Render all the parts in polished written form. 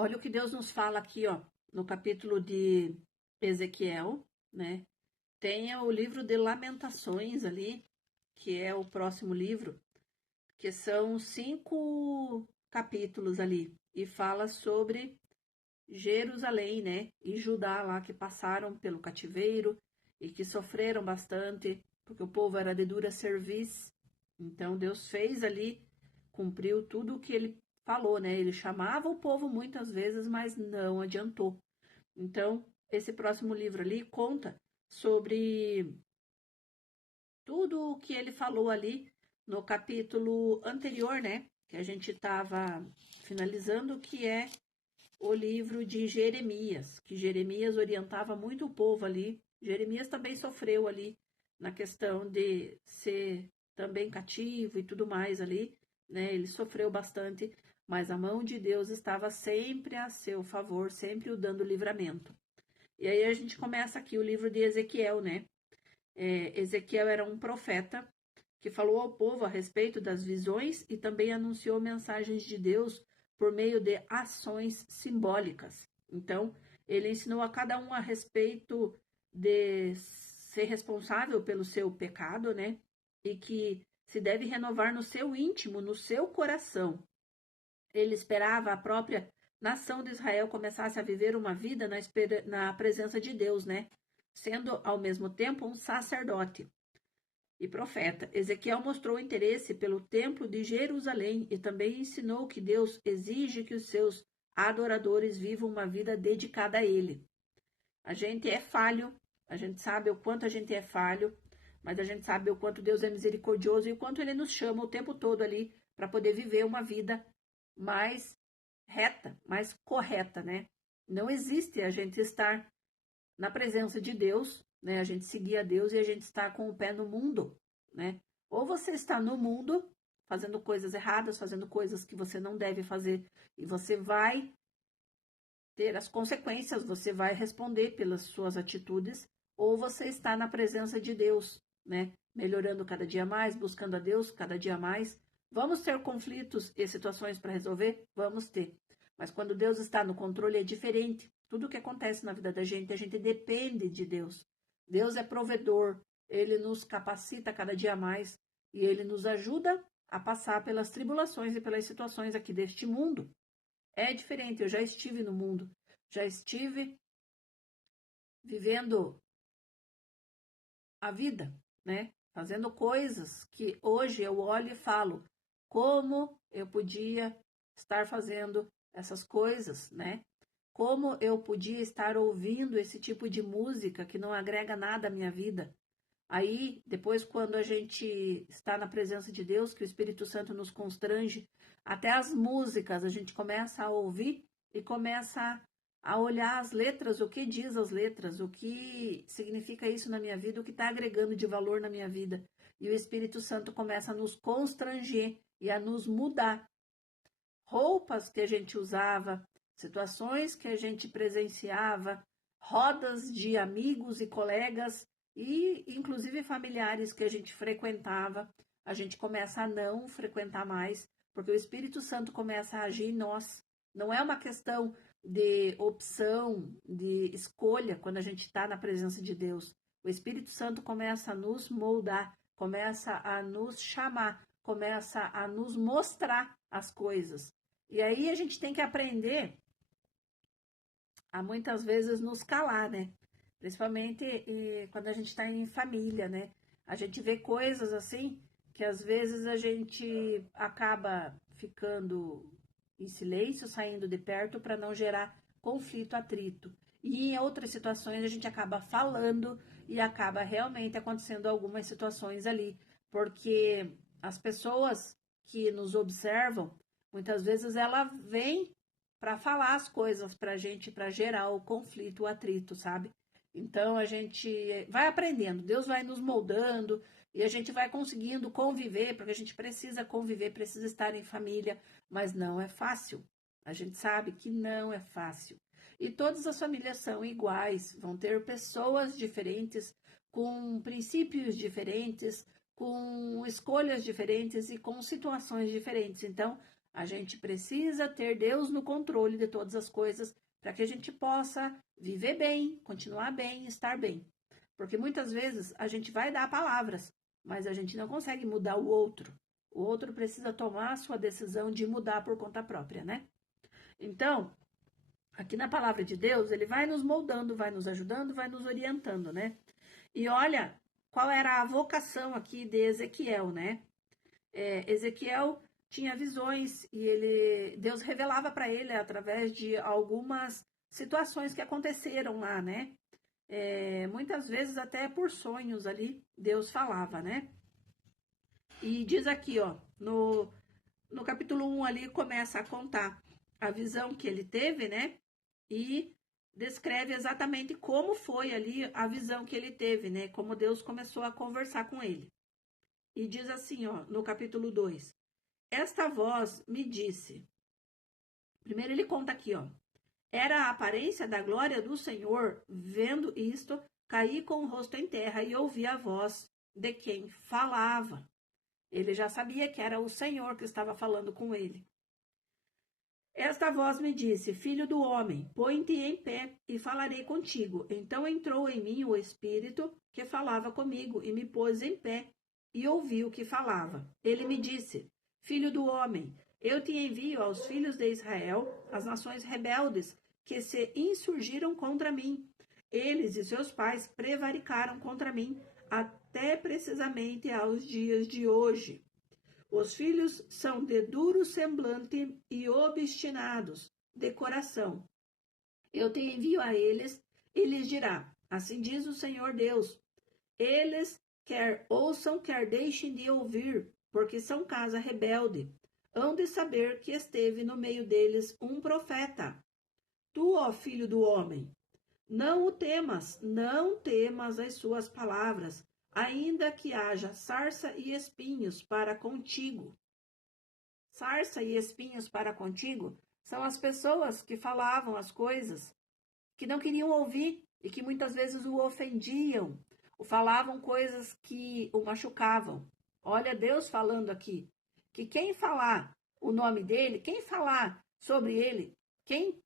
Olha o que Deus nos fala aqui, ó, no capítulo de Ezequiel, né? Tem o livro de Lamentações ali, que é o próximo livro, que são 5 capítulos ali, e fala sobre Jerusalém, né? E Judá lá que passaram pelo cativeiro e que sofreram bastante, porque o povo era de dura serviço. Então Deus fez ali, cumpriu tudo o que ele falou, né? Ele chamava o povo muitas vezes, mas não adiantou. Então, esse próximo livro ali conta sobre tudo o que ele falou ali no capítulo anterior, né? Que a gente estava finalizando, que é o livro de Jeremias, que Jeremias orientava muito o povo ali. Jeremias também sofreu ali na questão de ser também cativo e tudo mais ali, né? Ele sofreu bastante, mas a mão de Deus estava sempre a seu favor, sempre o dando livramento. E aí a gente começa aqui o livro de Ezequiel, né? Ezequiel era um profeta que falou ao povo a respeito das visões e também anunciou mensagens de Deus por meio de ações simbólicas. Então, ele ensinou a cada um a respeito de ser responsável pelo seu pecado, né? E que se deve renovar no seu íntimo, no seu coração. Ele esperava a própria nação de Israel começasse a viver uma vida na presença de Deus, né? Sendo ao mesmo tempo um sacerdote e profeta. Ezequiel mostrou interesse pelo templo de Jerusalém e também ensinou que Deus exige que os seus adoradores vivam uma vida dedicada a ele. A gente é falho, a gente sabe o quanto a gente é falho, mas a gente sabe o quanto Deus é misericordioso e o quanto ele nos chama o tempo todo ali para poder viver uma vida mais reta, mais correta, né? Não existe a gente estar na presença de Deus, né? A gente seguir a Deus e a gente estar com o pé no mundo, né? Ou você está no mundo fazendo coisas erradas, fazendo coisas que você não deve fazer e você vai ter as consequências, você vai responder pelas suas atitudes, ou você está na presença de Deus, né? Melhorando cada dia mais, buscando a Deus cada dia mais. Vamos ter conflitos e situações para resolver? Vamos ter. Mas quando Deus está no controle é diferente. Tudo o que acontece na vida da gente, a gente depende de Deus. Deus é provedor, ele nos capacita cada dia mais e ele nos ajuda a passar pelas tribulações e pelas situações aqui deste mundo. É diferente, eu já estive no mundo, já estive vivendo a vida, né? Fazendo coisas que hoje eu olho e falo, como eu podia estar fazendo essas coisas, né? Como eu podia estar ouvindo esse tipo de música que não agrega nada à minha vida. Aí, depois, quando a gente está na presença de Deus, que o Espírito Santo nos constrange, até as músicas a gente começa a ouvir e começa a olhar as letras, o que diz as letras, o que significa isso na minha vida, o que está agregando de valor na minha vida. E o Espírito Santo começa a nos constranger e a nos mudar. Roupas que a gente usava, situações que a gente presenciava, rodas de amigos e colegas e inclusive familiares que a gente frequentava, a gente começa a não frequentar mais, porque o Espírito Santo começa a agir em nós. Não é uma questão de opção, de escolha quando a gente está na presença de Deus. O Espírito Santo começa a nos moldar, começa a nos chamar, começa a nos mostrar as coisas. E aí a gente tem que aprender a muitas vezes nos calar, né? Principalmente quando a gente está em família, né? A gente vê coisas assim que às vezes a gente acaba ficando em silêncio, saindo de perto para não gerar conflito, atrito. E em outras situações a gente acaba falando e acaba realmente acontecendo algumas situações ali, porque as pessoas que nos observam, muitas vezes ela vem para falar as coisas para a gente, para gerar o conflito, o atrito, sabe? Então a gente vai aprendendo, Deus vai nos moldando e a gente vai conseguindo conviver, porque a gente precisa conviver, precisa estar em família, mas não é fácil. A gente sabe que não é fácil. E todas as famílias são iguais, vão ter pessoas diferentes, com princípios diferentes, com escolhas diferentes e com situações diferentes. Então, A gente precisa ter Deus no controle de todas as coisas para que a gente possa viver bem, continuar bem, estar bem. Porque muitas vezes a gente vai dar palavras, mas a gente não consegue mudar o outro. O outro precisa tomar a sua decisão de mudar por conta própria, né? Então, aqui na palavra de Deus, ele vai nos moldando, vai nos ajudando, vai nos orientando, né? E olha qual era a vocação aqui de Ezequiel, né? Ezequiel tinha visões e Deus revelava para ele através de algumas situações que aconteceram lá, né? Muitas vezes até por sonhos ali, Deus falava, né? E diz aqui, ó, no capítulo 1 ali começa a contar a visão que ele teve, né? E descreve exatamente como foi ali a visão que ele teve, né? Como Deus começou a conversar com ele. E diz assim, ó, no capítulo 2: esta voz me disse. Primeiro ele conta aqui, ó. Era a aparência da glória do Senhor. Vendo isto, caí com o rosto em terra e ouvi a voz de quem falava. Ele já sabia que era o Senhor que estava falando com ele. Esta voz me disse: filho do homem, põe-te em pé e falarei contigo. Então entrou em mim o Espírito que falava comigo e me pôs em pé e ouvi o que falava. Ele me disse: filho do homem, eu te envio aos filhos de Israel, as nações rebeldes que se insurgiram contra mim. Eles e seus pais prevaricaram contra mim até precisamente aos dias de hoje. Os filhos são de duro semblante e obstinados de coração. Eu te envio a eles e lhes dirá: assim diz o Senhor Deus. Eles quer ouçam, quer deixem de ouvir, porque são casa rebelde. Hão de saber que esteve no meio deles um profeta. Tu, ó filho do homem, não o temas, não temas as suas palavras, ainda que haja sarça e espinhos para contigo. Sarça e espinhos para contigo são as pessoas que falavam as coisas que não queriam ouvir e que muitas vezes o ofendiam, ou falavam coisas que o machucavam. Olha Deus falando aqui, que quem falar o nome dele, quem falar sobre ele, quem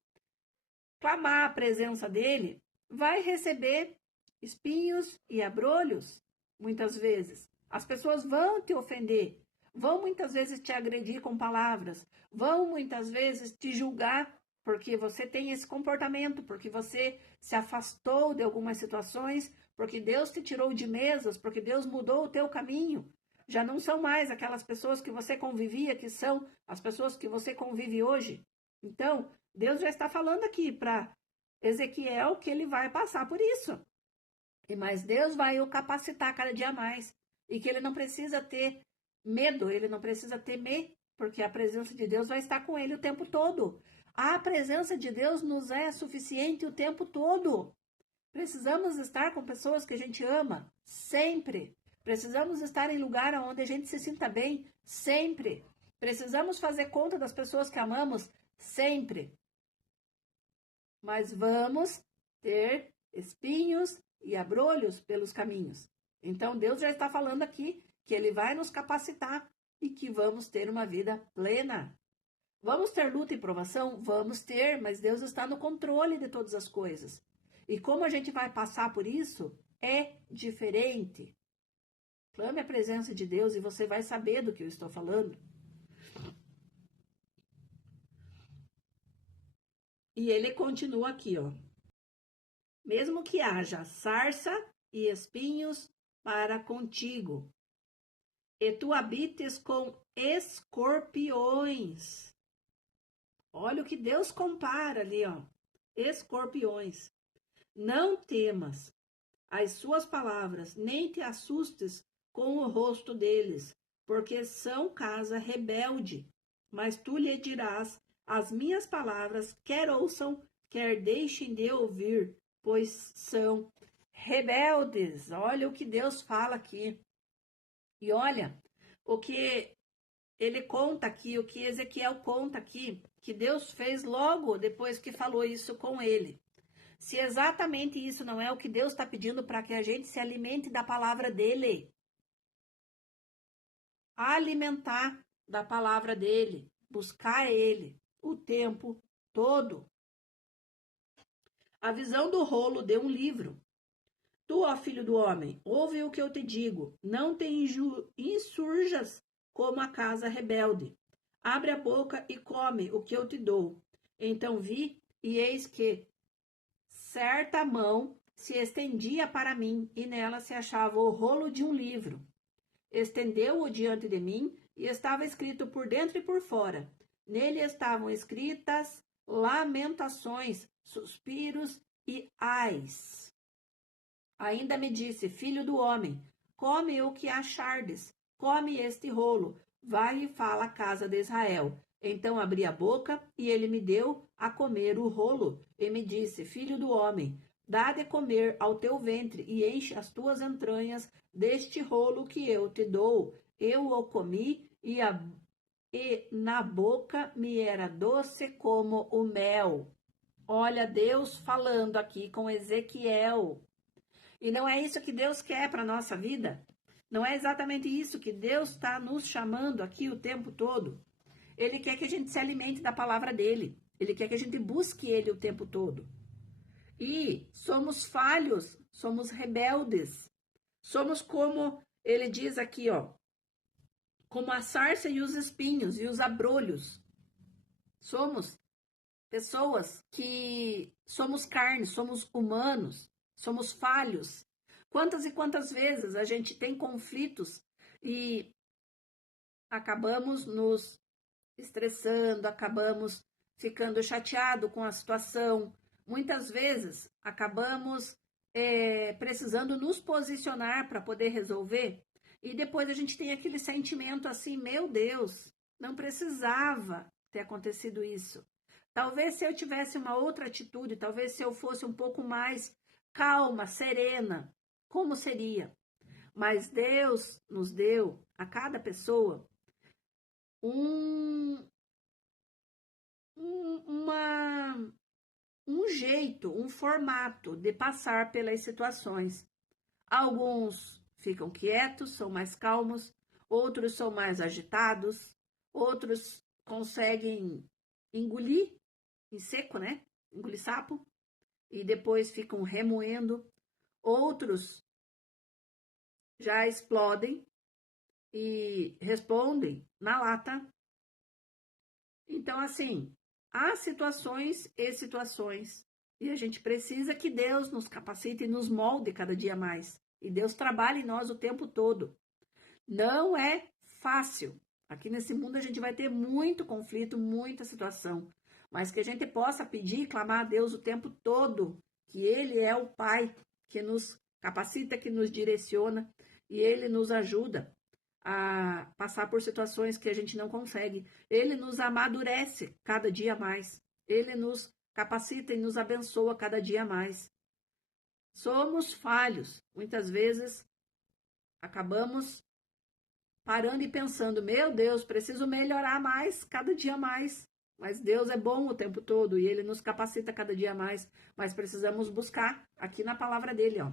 clamar a presença dele, vai receber espinhos e abrolhos, muitas vezes. As pessoas vão te ofender, vão muitas vezes te agredir com palavras, vão muitas vezes te julgar porque você tem esse comportamento, porque você se afastou de algumas situações, porque Deus te tirou de mesas, porque Deus mudou o teu caminho. Já não são mais aquelas pessoas que você convivia, que são as pessoas que você convive hoje. Então, Deus já está falando aqui para Ezequiel que ele vai passar por isso. Mas Deus vai o capacitar cada dia mais. E que ele não precisa ter medo, ele não precisa temer, porque a presença de Deus vai estar com ele o tempo todo. A presença de Deus nos é suficiente o tempo todo. Precisamos estar com pessoas que a gente ama, sempre. Precisamos estar em lugar onde a gente se sinta bem, sempre. Precisamos fazer conta das pessoas que amamos, sempre. Mas vamos ter espinhos e abrolhos pelos caminhos. Então Deus já está falando aqui que ele vai nos capacitar e que vamos ter uma vida plena. Vamos ter luta e provação? Vamos ter, mas Deus está no controle de todas as coisas. E como a gente vai passar por isso, é diferente. Clame a presença de Deus e você vai saber do que eu estou falando. E ele continua aqui, ó. Mesmo que haja sarça e espinhos para contigo, e tu habites com escorpiões. Olha o que Deus compara ali, ó. Escorpiões. Não temas as suas palavras, nem te assustes com o rosto deles, porque são casa rebelde. Mas tu lhe dirás as minhas palavras, quer ouçam, quer deixem de ouvir, pois são rebeldes. Olha o que Deus fala aqui. E olha o que ele conta aqui, o que Ezequiel conta aqui, que Deus fez logo depois que falou isso com ele. Se exatamente isso não é o que Deus está pedindo para que a gente se alimente da palavra dele. Alimentar da palavra dele. buscar ele o tempo todo. A visão do rolo de um livro. Tu, ó filho do homem, ouve o que eu te digo, não te insurjas como a casa rebelde. Abre a boca e come o que eu te dou. Então vi, e eis que certa mão se estendia para mim, e nela se achava o rolo de um livro. Estendeu-o diante de mim, e estava escrito por dentro e por fora. Nele estavam escritas lamentações, suspiros e ais. Ainda me disse, filho do homem, come o que achardes, come este rolo, vai e fala à casa de Israel. Então abri a boca, e ele me deu a comer o rolo, e me disse, filho do homem, dá de comer ao teu ventre, e enche as tuas entranhas deste rolo que eu te dou. Eu o comi, e na boca me era doce como o mel. Olha Deus falando aqui com Ezequiel. E não é isso que Deus quer para a nossa vida? Não é exatamente isso que Deus está nos chamando aqui o tempo todo? Ele quer que a gente se alimente da palavra dele. Ele quer que a gente busque ele o tempo todo. E somos falhos, somos rebeldes. Somos como ele diz aqui, ó, como a sarça e os espinhos e os abrolhos. Somos pessoas que somos carne, somos humanos, somos falhos. Quantas e quantas vezes a gente tem conflitos e acabamos nos estressando, acabamos ficando chateado com a situação. Muitas vezes acabamos precisando nos posicionar para poder resolver e depois a gente tem aquele sentimento assim, meu Deus, não precisava ter acontecido isso. Talvez se eu tivesse uma outra atitude, talvez se eu fosse um pouco mais calma, serena, como seria? Mas Deus nos deu a cada pessoa um jeito, um formato de passar pelas situações. Alguns ficam quietos, são mais calmos, outros são mais agitados, outros conseguem engolir em seco, né? Engolir sapo, e depois ficam remoendo. Outros já explodem e respondem na lata. Então, assim, há situações e situações. E a gente precisa que Deus nos capacite e nos molde cada dia mais. E Deus trabalha em nós o tempo todo. Não é fácil. Aqui nesse mundo a gente vai ter muito conflito, muita situação. Mas que a gente possa pedir e clamar a Deus o tempo todo. Que Ele é o Pai que nos capacita, que nos direciona. E Ele nos ajuda a passar por situações que a gente não consegue. Ele nos amadurece cada dia mais. Ele nos capacita e nos abençoa cada dia mais. Somos falhos. Muitas vezes acabamos parando e pensando, meu Deus, preciso melhorar mais, cada dia mais. Mas Deus é bom o tempo todo e Ele nos capacita cada dia mais. Mas precisamos buscar aqui na palavra dele, ó.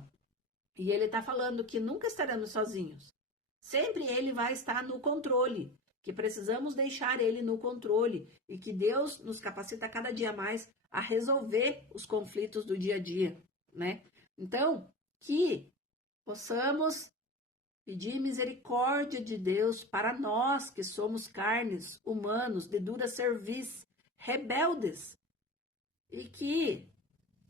E Ele está falando que nunca estaremos sozinhos. Sempre Ele vai estar no controle, que precisamos deixar Ele no controle e que Deus nos capacita cada dia mais a resolver os conflitos do dia a dia, né? Então, que possamos pedir misericórdia de Deus para nós que somos carnes, humanos, de dura cerviz, rebeldes, e que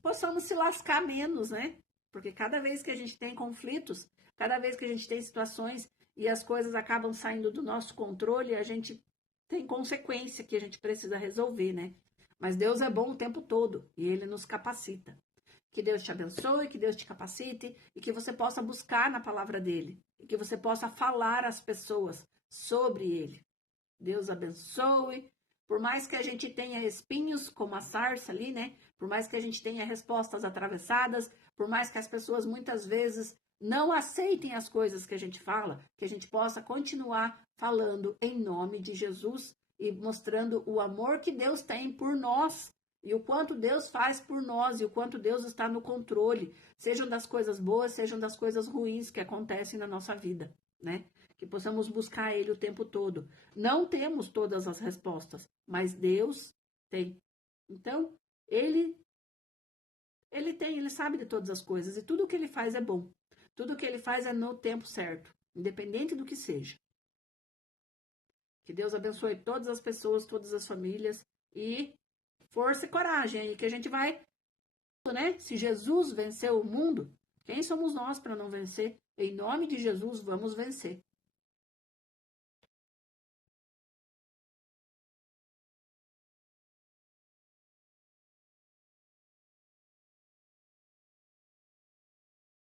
possamos se lascar menos, né? Porque cada vez que a gente tem conflitos, cada vez que a gente tem situações e as coisas acabam saindo do nosso controle, a gente tem consequência que a gente precisa resolver, né? Mas Deus é bom o tempo todo e Ele nos capacita. Que Deus te abençoe, que Deus te capacite e que você possa buscar na palavra dEle. E que você possa falar às pessoas sobre Ele. Deus abençoe. Por mais que a gente tenha espinhos, como a sarça ali, né? Por mais que a gente tenha respostas atravessadas, por mais que as pessoas muitas vezes não aceitem as coisas que a gente fala, que a gente possa continuar falando em nome de Jesus e mostrando o amor que Deus tem por nós e o quanto Deus faz por nós e o quanto Deus está no controle, sejam das coisas boas, sejam das coisas ruins que acontecem na nossa vida, né? que possamos buscar Ele o tempo todo. Não temos todas as respostas, mas Deus tem. Então, Ele tem, Ele sabe de todas as coisas e tudo o que Ele faz é bom. Tudo o que Ele faz é no tempo certo, independente do que seja. Que Deus abençoe todas as pessoas, todas as famílias e força e coragem aí que a gente vai, né? Se Jesus venceu o mundo, quem somos nós para não vencer? Em nome de Jesus, vamos vencer.